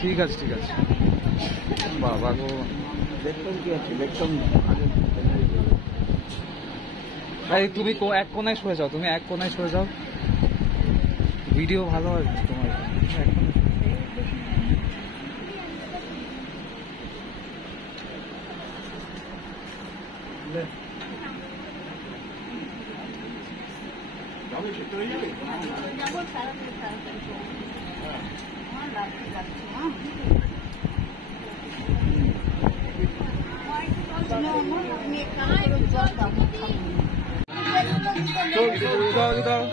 ঠিক আছে ঠিক আছে বাবা গো দেখতাম কি আছে দেখতাম ভাই তুমি এক কোনায় সরে যাও তুমি এক কোনায় সরে যাও ভিডিও ভালো হয় তোমার দাও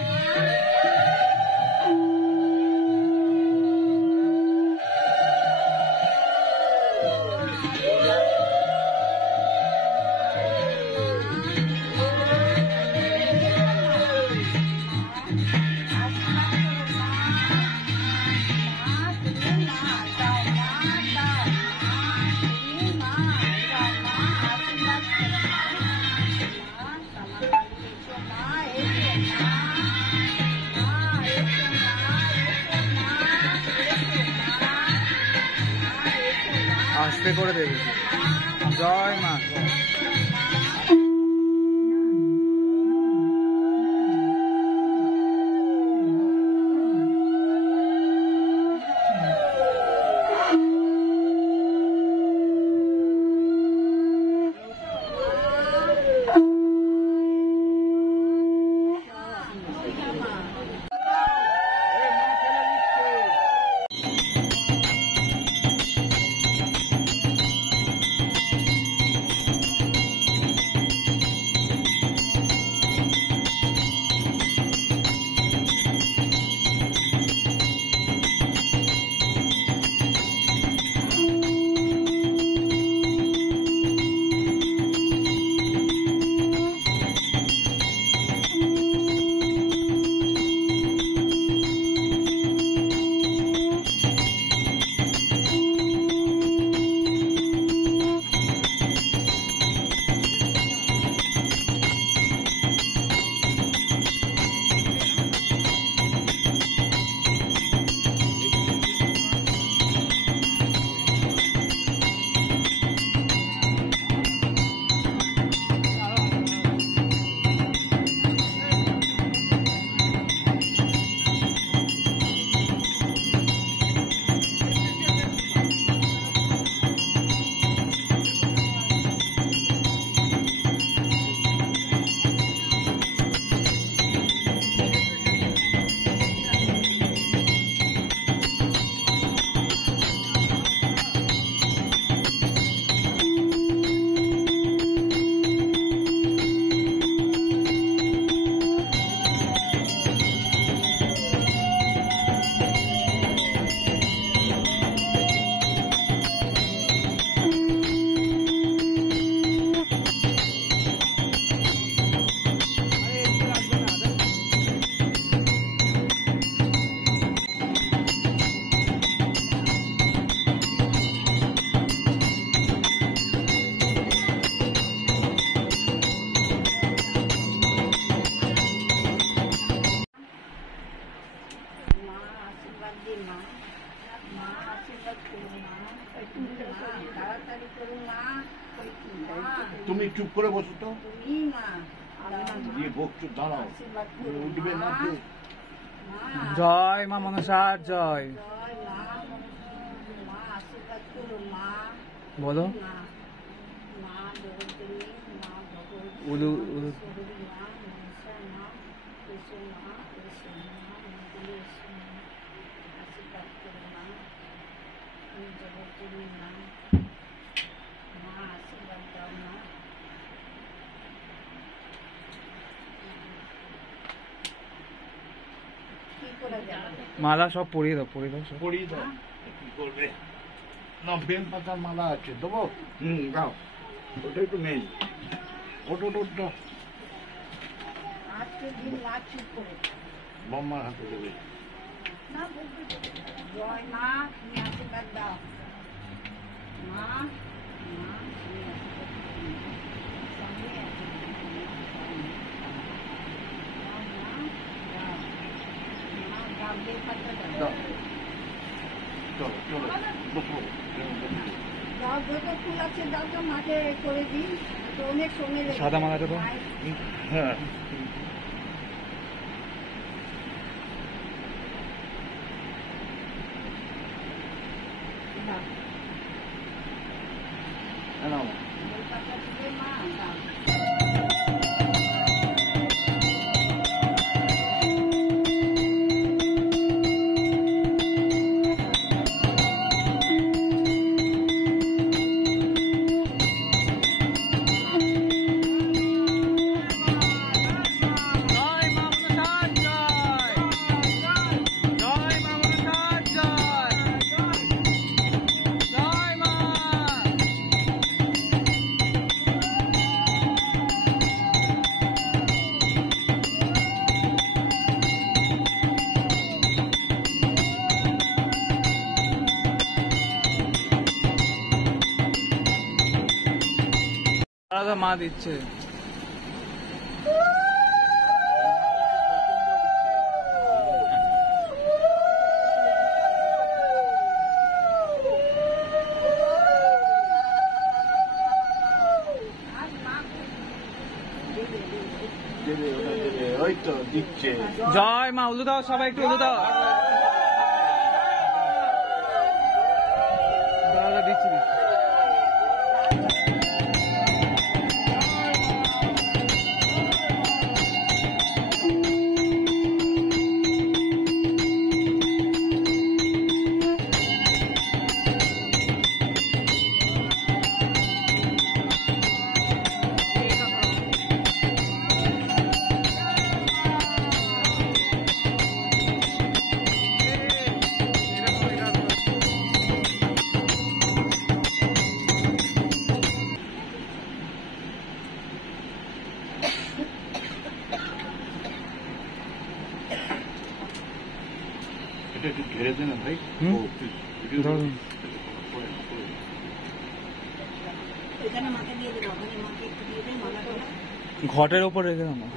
আস্তে করে দেবে জয় মা তুমি চুপ করে বসো তো দিয়ে বকছো দাঁড়াও উঠবে না জয় মা মনসার জয় বলো উলু উলু মালা সব পরিয়ে দাও সব পরিয়ে দাও কি করবে না বেল পাতার মালা আছে দেবো দাও ওটাই তো মেন ওটা বম্মার হাতে দেবে জয় মা তুমি আশীর্বাদ দাও মা দাও। চলো চলো বসো। দাও, যত ফুল আছে দাও তো মাকে করে দিই, তো অনেক সময় লেগে সাদা যাবে। মালাটা তো? হ্যাঁ দাও। নাও। বেলপাতা দিলে মা, দাও। জয় মা মনসার জয়। জয় মা মনসার জয়। জয় মা। আলাদা মা দিচ্ছে। দেবে ওটা দেবে, ওই তো দিচ্ছে। জয় মা, উলু দাও সবাই, একটু উলু দাও। দাদা দিচ্ছি দিচ্ছি। এটা একটু ঘেরে দে না ভাই। হুম? ও, please, video ধরুন। করে, করে। এখানে মাকে দিয়ে দেবো, ওখানে মাকে একটু দিয়ে দেয়, মালাটা ঘটের ওপর রেখে দাও না।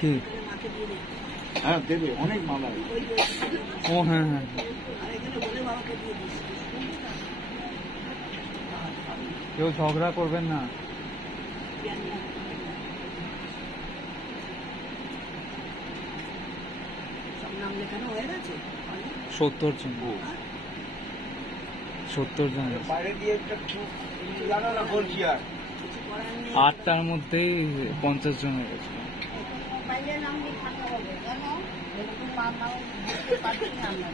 কি? এখানে মাকে দিয়ে দেয়। হ্যাঁ দেবে, অনেক মালা। ওই যে, ও হ্যাঁ হ্যাঁ। আর এখানে বলে বাবাকে দিয়ে দিস। কেউ ঝগড়া করবেন না। সব নাম লেখানো হয়ে গেছে? 70 জন। 70 জন। বাইরে দিয়ে একটা জানো না বলছি আর। কিছু করার নেই। 8টার মধ্যেই 50 জন হয়ে গেছে। মোবাইলে নাম লেখাতে হবে, জানো? এরকম মাও বুঝতে পারছি না আমরা।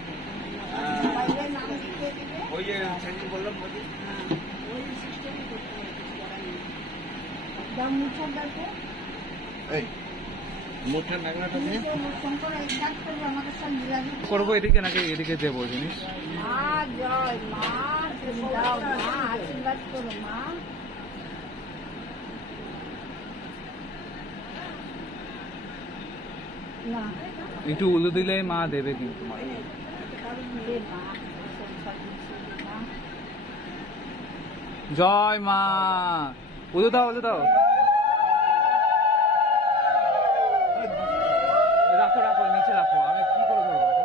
মোবাইলে নাম লিখে দিলে, ওই যে সেদিন বললাম বলি। হ্যাঁ, ওই সিস্টেমই করতে হবে, কিছু করার নেই। দাম মুছার দেখো, এই মোটা নাগরাটা নিয়ে ফোন করে ডাক করবে আমাদের সঙ্গে মিলাবি। করবো এদিকে নাকি এদিকে দেবো জিনিস? মা জয়, মা তুমি দাও, মা আশীর্বাদ করো, মা। না, একটু উলু দিলে মা দেবে কিন্তু। কারণ মেয়ে মা, সংসার দিচ্ছে, মা। জয় মা, উলু দাও উলু দাও। রাখো রাখো, নিচে রাখো, আমি কি করে ধরবো এটা?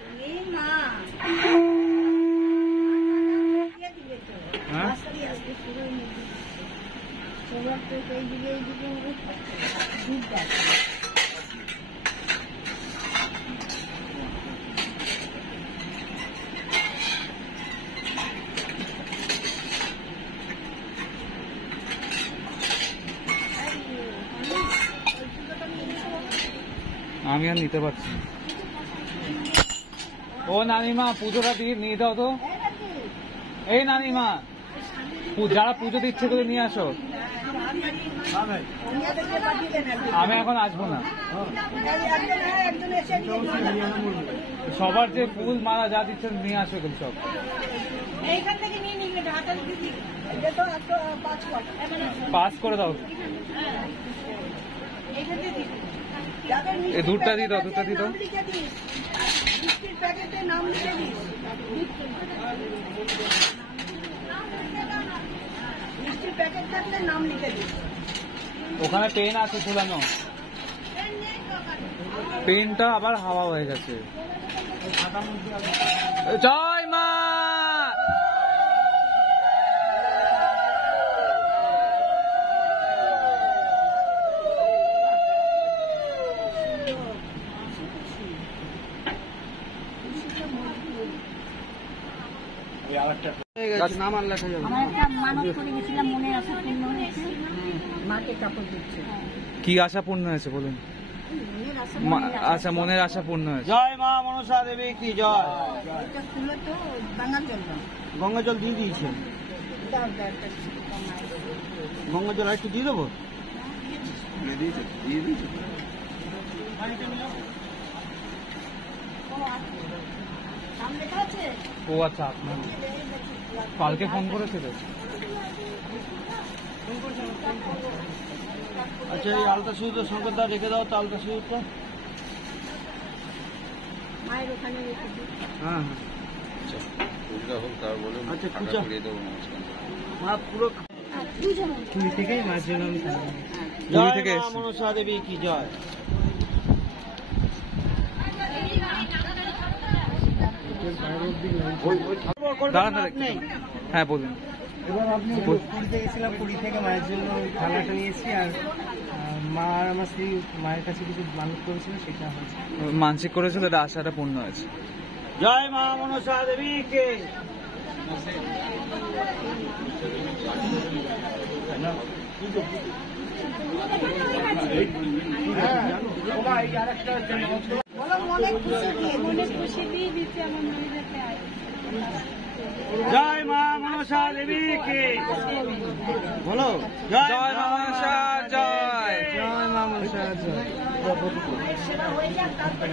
তুমি মা। কে দিবে তো? হ্যাঁ? আস্তে আস্তে শুরু হয়ে গেছে। সবার তো এইদিকে হবে, দুধ দাও। আমি আর নিতে পারছি না। ও নানিমা, পুজোটা দিয়ে নিয়ে দাও তো। এই নানিমা, যারা পুজো দিচ্ছে করে নিয়ে আসো। আমি এখন আসবো না। সবার যে ফুল মালা যা দিচ্ছেন নিয়ে আসো এগুলো সব। এইখান থেকে নিয়ে নিবি, হাতে দিবি। এটা তো একটা 5 কোয়াট। পাস করে দাও। এইখান থেকে দিবি। এই দুধটা দিয়ে দাও, দুধটা দিয়ে দাও। নাম লিখে দিস। মিষ্টির প্যাকেটে নাম লিখে দিস। মিষ্টির প্যাকেট থাকলে নাম লিখে দিস। ওখানে পেন আছে ঝুলানো, পেনটা আবার হাওয়া হয়ে গেছে। জয় মা। আমার একটা মানত করে গেছিলাম, মনে আছে পূর্ণ হয়েছে, মাকে কাপড় দিচ্ছে। কি আশা পূর্ণ হয়েছে বলুন? মনের আশা আচ্ছা, মনের আশা পূর্ণ হয়েছে। জয় মা মনসা দেবী কি জয়। এটা খুলে তো বাঙাল জল দাও। গঙ্গা জল দিয়ে দিয়েছে, দাও দাও একটা কমায়। গঙ্গা জল একটু দিয়ে দেবো। নাম লেখা আছে? ও আচ্ছা, আপনার কালকে ফোন করেছিল। আচ্ছা, এই আলতা সিঁদুরটা শঙ্কর দা রেখে দাও তো, আলতা সিঁদুরটা। মায়ের ওখানে রেখে দিই। হ্যাঁ হ্যাঁ, আচ্ছা পূজা মা পুরো পুরী থেকে জয় মা এসেছি। মনসা দেবী কি জয়। দাঁড়ান, হ্যাঁ বলুন। এবার আপনি পুরীতে গেছিলাম, পুরী থেকে মায়ের জন্য ওই খানাটা নিয়েছি, আর মা আর আমার স্ত্রী মায়ের কাছে কিছু মানত করেছিল, সেটা হয়েছে। মানসিক করেছিল, এটা আশাটা পূর্ণ হয়েছে। জয় মা মনসা দেবী কে। বলো মনে খুশি দিয়ে, মনে খুশি দিয়ে দিচ্ছি আমার মনে যেতে আয়। জয় মা মনসা দেবী কে। বলো জয় মা মনসা জয়। জয় মা মনসা জয়। মায়ের সেবা হয়ে যাক, তারপরে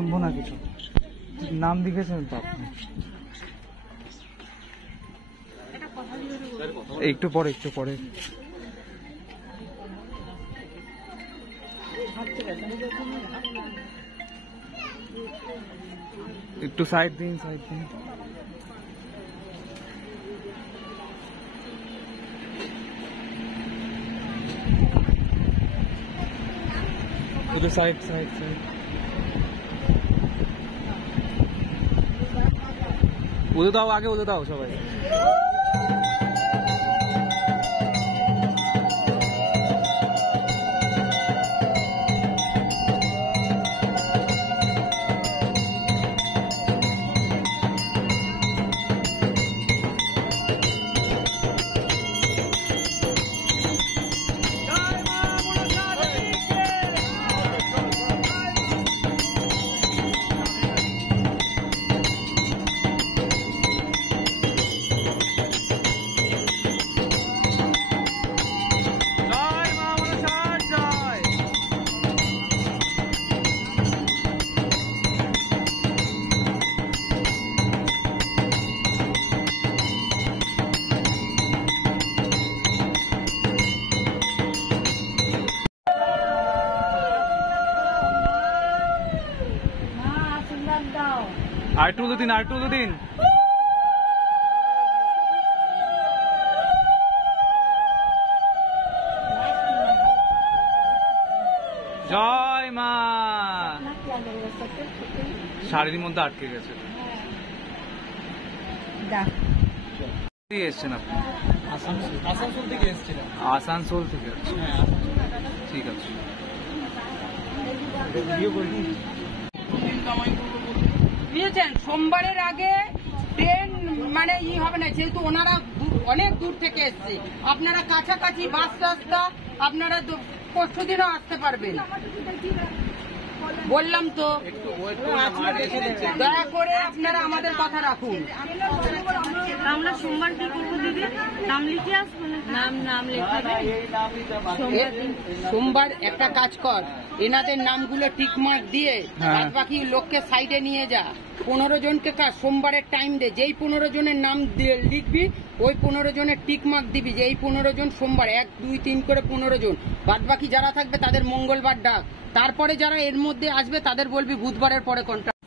শুনবো না কিছু। নাম লিখেছেন তো আপনি? একটু পরে একটু পরে। একটু সাইড দিন, সাইড দিন। একটু সাইড সাইড সাইড। উদে দাও, আগে উদে দাও সবাই। আর টুলু দিন, আর টুলু দিন। জয় মা। শাড়ির মধ্যে আটকে গেছে। এসছেন আপনি? আসানসোল থেকে এসেছিলাম। আসানসোল থেকে? ঠিক আছে। বুঝেছেন, সোমবারের আগে ট্রেন মানে হবে না, যেহেতু ওনারা অনেক দূর থেকে এসছে। আপনারা কাছাকাছি বাস রাস্তা, আপনারা পরশু দিনও আসতে পারবেন। বললাম তো, দয়া করে আপনারা আমাদের কথা রাখুন। আমরা সোমবার কি করবো দিদি? নাম লিখে আসবো? নাম লেখাবে। সোমবার একটা কাজ কর, এনাদের নামগুলো টিকমার্ক দিয়ে বাদ বাকি লোককে সাইডে নিয়ে যা। 15 জনকে কাজ সোমবারের টাইম দে। যেই 15 জনের নাম লিখবি, ওই 15 জনের টিকমার্ক দিবি যে এই 15 জন সোমবার, 1 2 3 করে 15 জন। বাদ বাকি যারা থাকবে তাদের মঙ্গলবার ডাক। তারপরে যারা এর মধ্যে আসবে তাদের বলবি বুধবারের পরে কন্ট্রাক্ট।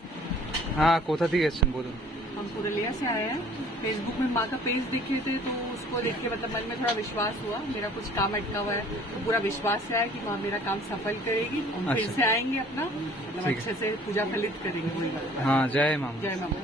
হ্যাঁ, কোথা থেকে এসছেন বলুন? हम पुरुलिया से आए हैं। फेसबुक में माँ का पेज देखे थे तो उसको देख के मतलब मन में थोड़ा विश्वास हुआ। मेरा कुछ काम अटका हुआ है तो पूरा विश्वास है कि माँ मेरा काम सफल करेगी। हम फिर अच्छा। से आएंगे अपना मतलब ठीक है। अच्छे से पूजा फलित करेंगे। वही बात। हाँ, जय मामा। जय मामा।